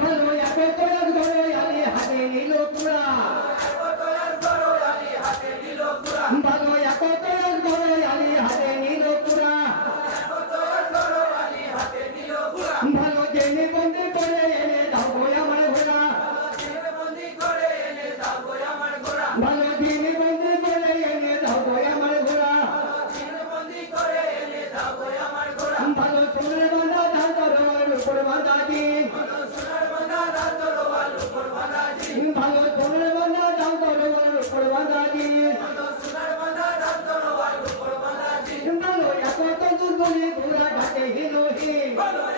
ভালো এত hermano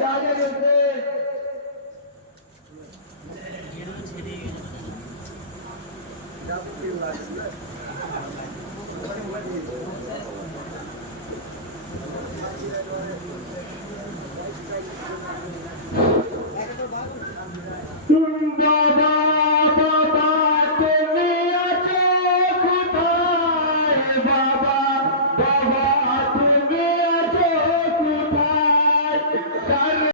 Yar gözler